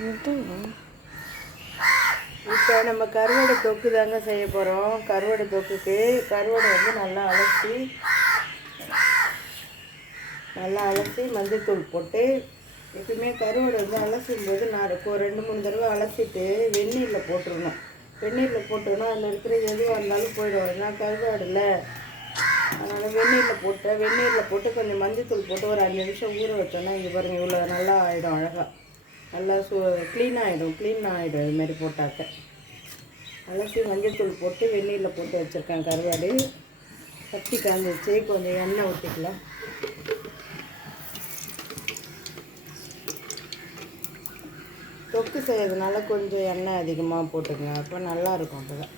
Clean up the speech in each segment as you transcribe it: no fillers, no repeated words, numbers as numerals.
இப்போ நம்ம கருவாடு தொக்கு தாங்க செய்ய போகிறோம். கருவாடு தொக்குக்கு கருவாடை வந்து நல்லா அலசி மஞ்சள்தூள் போட்டு, எப்பவுமே கருவாடை வந்து அலசும் போது நான் ஒரு 2-3 தடவை அலசிட்டு வெந்நீரில் போட்டுருணும். வெந்நீரில் போட்டோன்னா அதில் இருக்கிற எதுவாக இருந்தாலும் போயிடும். ஏன்னா கருவாடில் அதனால் வெந்நீரில் போட்டு கொஞ்சம் மஞ்சள்தூள் போட்டு ஒரு 5 நிமிஷம் ஊற வச்சோன்னா இங்கே பாருங்கள் இவ்வளோ நல்லா ஆகிடும். அழகாக நல்லா க்ளீன் ஆகிடும் இதுமாரி போட்டாக்க. அலசி மஞ்சள்தூள் போட்டு வெந்நீரில் போட்டு வச்சுருக்கேன். கருவாடு கட்டி காஞ்சிச்சு. கொஞ்சம் எண்ணெய் ஊற்றிக்கலாம். தொக்கு செய்யறதுனால கொஞ்சம் எண்ணெய் அதிகமாக போட்டுக்கங்க, அப்போ நல்லாயிருக்கும். அப்போ தான்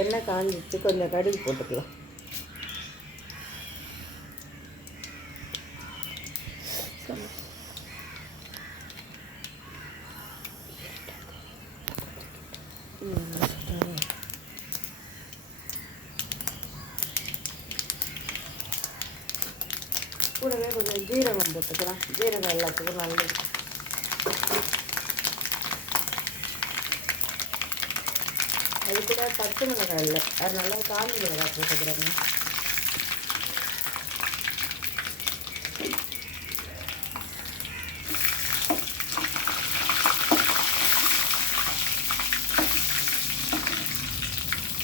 எண்ணெய் காஞ்சிச்சு. கொஞ்சம் கடுகு போட்டுக்கலாம். கூடவே கொஞ்சம் ஜீரகம் போட்டுக்கலாம். ஜீரகம் எல்லாத்துக்கும் நல்லது. அது கூட பச்சை மிளகாய் இல்லை, அதனால காஞ்ச மிளகாய் போட்டுக்கிறேங்க.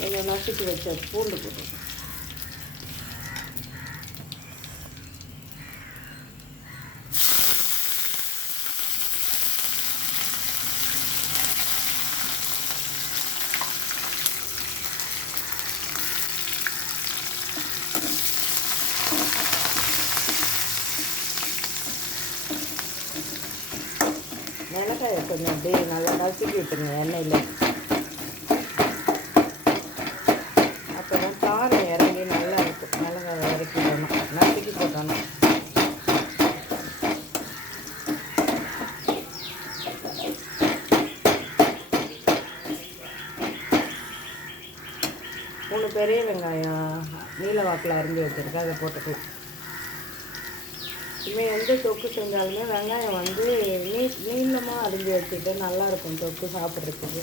கொஞ்சம் நசுக்கி வச்ச பூண்டு போட்டுக்கணும். மிளகாயை கொஞ்சம் அப்படியே நல்லா நசுக்கி விட்டுருங்க எண்ணெயில். அப்போ தான் காரம் இறங்கி நல்லா இருக்கும். மிளகாய் இறக்கி போடணும், நசுக்கி போட்டணும். மூணு பெரிய வெங்காயம் நீல வாக்கில் அரிஞ்சு வச்சுருக்கேன், அதை போட்டுக்கலாம். இனிமேல் எந்த தொக்கு செஞ்சாலுமே வெங்காயம் வந்து நீளமாக அரிஞ்சு வச்சுட்டு நல்லாயிருக்கும் தொக்கு சாப்பிட்றதுக்கு.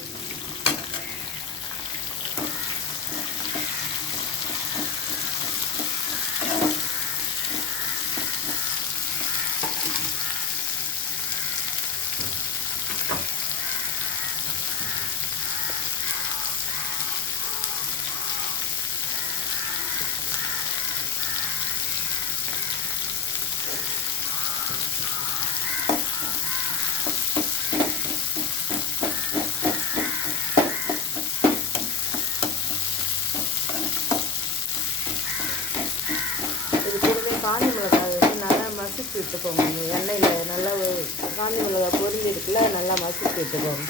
காஞ்சி மிளகாய் வந்து நல்லா மசிச்சு விட்டுக்கோங்க. எண்ணெயில் நல்லா காஞ்சி மிளகாய் பொரியல் இருக்குல்ல, நல்லா மசிச்சு விட்டுக்கோங்க.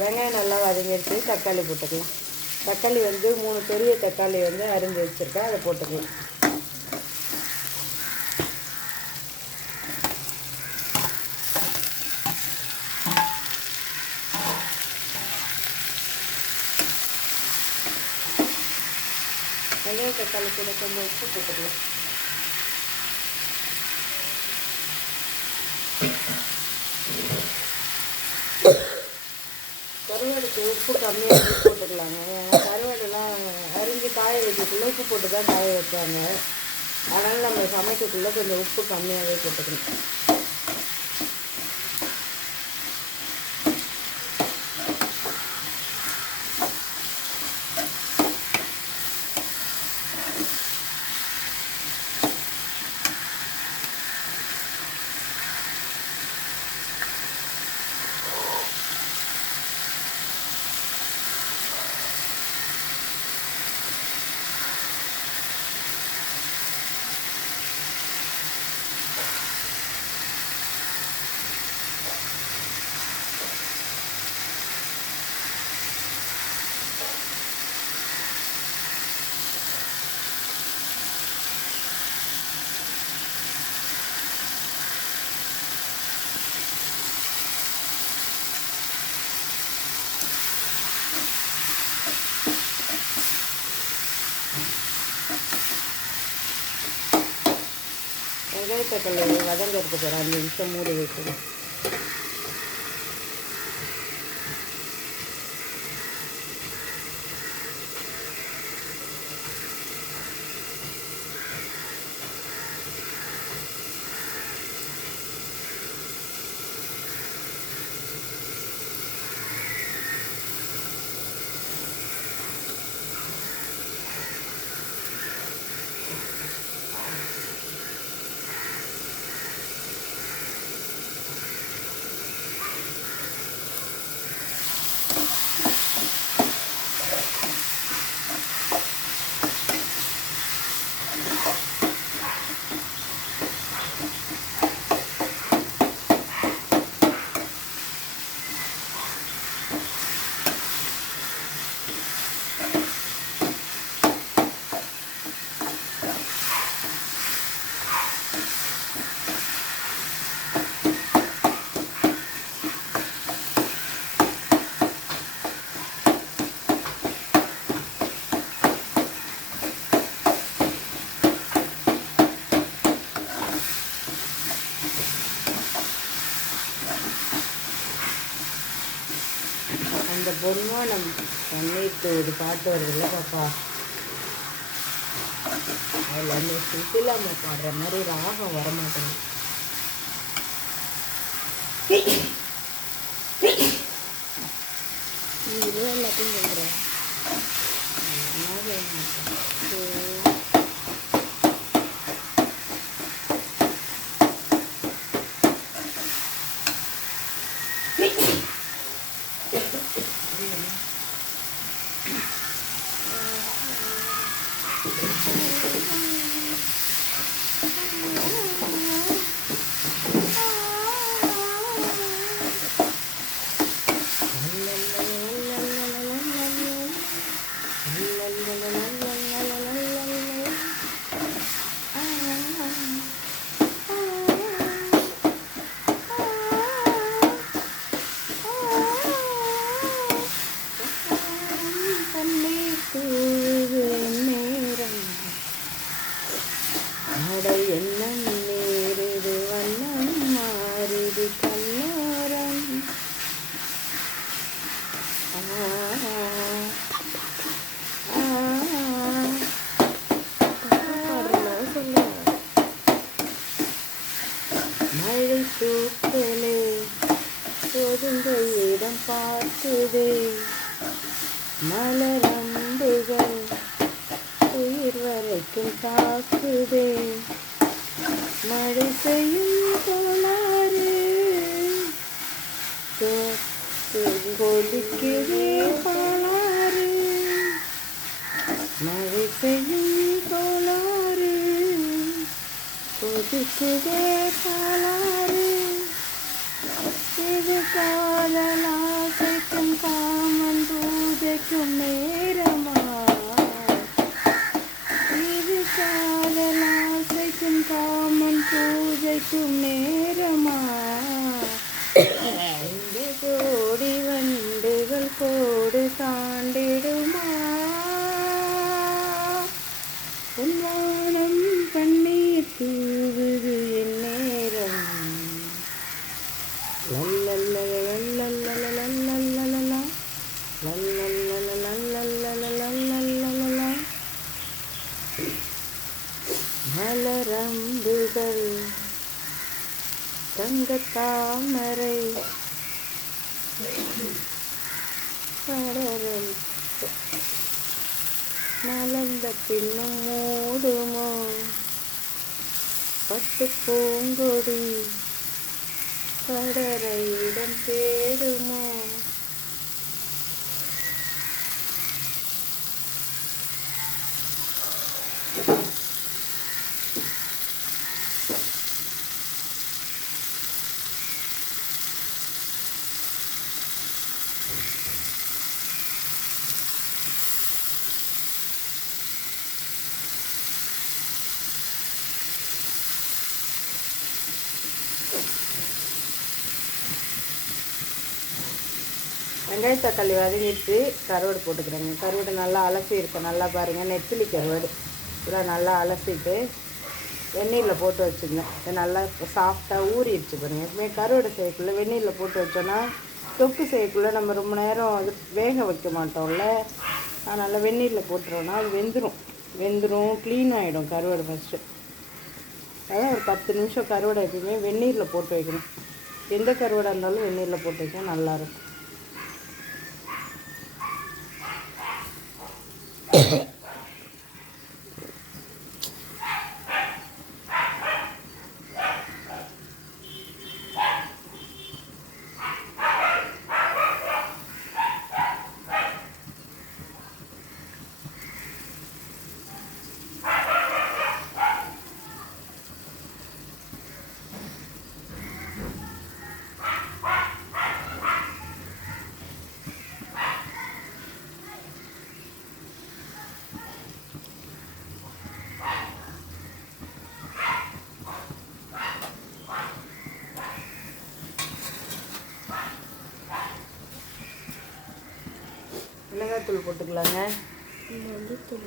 வெங்காயம் நல்லா வதங்கிடுச்சு. தக்காளி போட்டுக்கலாம். தக்காளி வந்து 3 பெரிய தக்காளி வந்து அரிஞ்சு வச்சுருக்கேன், அதை போட்டுக்கலாம். வெங்காய தக்காளி கூட கொஞ்சம் உப்பு போட்டுக்கலாம். கருவாடுக்கு உப்பு கம்மியாக போட்டுக்கலாங்க. கருவாடுலாம் அரிஞ்சு காய வைக்கிறதுக்குள்ள உப்பு போட்டு தான் காய வைப்பாங்க. அதனால் நம்ம சமைக்கக்குள்ளே கொஞ்சம் உப்பு கம்மியாகவே போட்டுக்கணும். வெங்காயத்தக்காளி வதங்கிறதுக்கு ஒரு 5 நிமிஷம் மூடி வைக்கணும். அந்த பொன்வானம் தண்ணீர் ஒரு பாட்டு வருதுல்ல பாப்பா, அதில் அந்த சுத்திலாம பாடுற மாதிரி ராகம் வரமாட்டேங்குது. இது எல்லாத்தையும் சொல்கிறேன். மழை தூக்கலே ஒதுங்க இடம் பார்க்குதே, மலரம்புகள் உயிர் வரைக்கும் தாக்குதே, மழை செய்யும் கோளாறு கொதிக்குதே கோளாறு, மழை செய்யும் கோளாறு கொதிக்குதே கோளாறு, இது காதலாசைக்கும் காமன் பூஜைக்கும் நேரமா, இது காதலாசைக்கும் காமன் பூஜைக்கும் நேரமா, இந்த கோடி வண்டுகள் கோடு தாண்டிடுமா, பொன்வானம் கண்ணீர் தூவுது என் நேரம், மலரம்புகள் தங்க தாமரை கடல் மலர்ந்த பின்னும் மூடுமோ பட்டு பூங்கொடி கடலை இடம் தேடுமோ. வெங்காய தக்காளி வதங்கிட்டு கருவாடு போட்டுக்கிறேங்க. கருவாடு நல்லா அலசி இருக்கும், நல்லா பாருங்கள். நெத்திலி கருவாடு இதெல்லாம் நல்லா அலசிட்டு வெந்நீரில் போட்டு வச்சுருந்தேன். இது நல்லா சாஃப்டாக ஊறிடுச்சு பாருங்கள். எப்பவுமே கருவாடு செய்யக்குள்ளே வெந்நீரில் போட்டு வச்சோன்னா தொக்கு செய்யக்குள்ளே நம்ம ரொம்ப நேரம் அது வேக வைக்க மாட்டோம்ல, அதனால் வெந்நீரில் போட்டுறோன்னா அது வெந்துடும் க்ளீன் ஆகிடும் கருவாடு ஃபஸ்ட்டு. அதான் ஒரு 10 நிமிஷம் கருவாடை எப்பயுமே வெந்நீரில் போட்டு வைக்கணும். எந்த கருவாடாக இருந்தாலும் வெந்நீரில் போட்டு வைக்க நல்லாயிருக்கும். மிளகாய்த்தூள் போட்டுக்கலாங்க. மஞ்சத்தூள்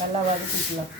நல்லா வதக்கிக்கலாம்.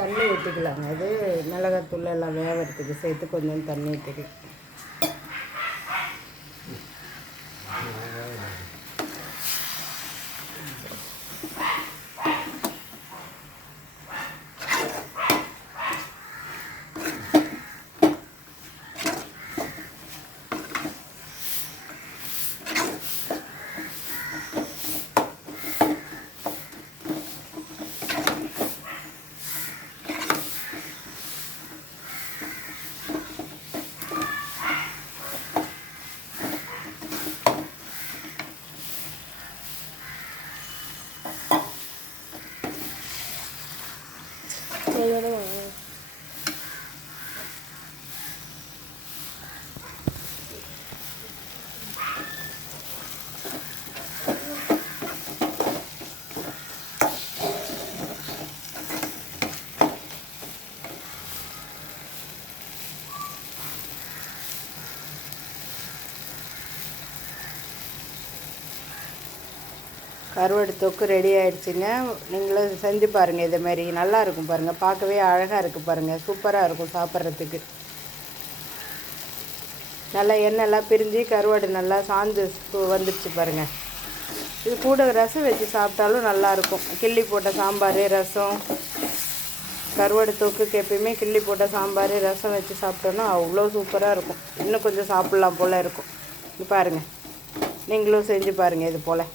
தண்ணி ஊற்றிக்கலாங்க. அது மிளகாத்தூள் எல்லாம் வேகிறதுக்கு சேர்த்து கொஞ்சம் தண்ணி ஊற்றிக்கலாம். கருவாடு தொக்கு ரெடி ஆகிடுச்சிங்க. நீங்களும் செஞ்சு பாருங்கள். இதேமாரி நல்லா இருக்கும் பாருங்கள், பார்க்கவே அழகாக இருக்குது பாருங்கள், சூப்பராக இருக்கும் சாப்பிட்றதுக்கு. நல்லா எண்ணெய்லாம் பிரிஞ்சு கருவாடு நல்லா சாந்து வந்துடுச்சு பாருங்கள். இது கூட ரசம் வச்சு சாப்பிட்டாலும் நல்லாயிருக்கும். கிள்ளி போட்ட சாம்பார், ரசம், கருவாடு தொக்குக்கு எப்பயுமே கிள்ளி போட்ட சாம்பார், ரசம் வச்சு சாப்பிட்டோன்னா அவ்வளோ சூப்பராக இருக்கும். இன்னும் கொஞ்சம் சாப்பிட்லாம் போல் இருக்கும். பாருங்கள், நீங்களும் செஞ்சு பாருங்கள் இது போல்.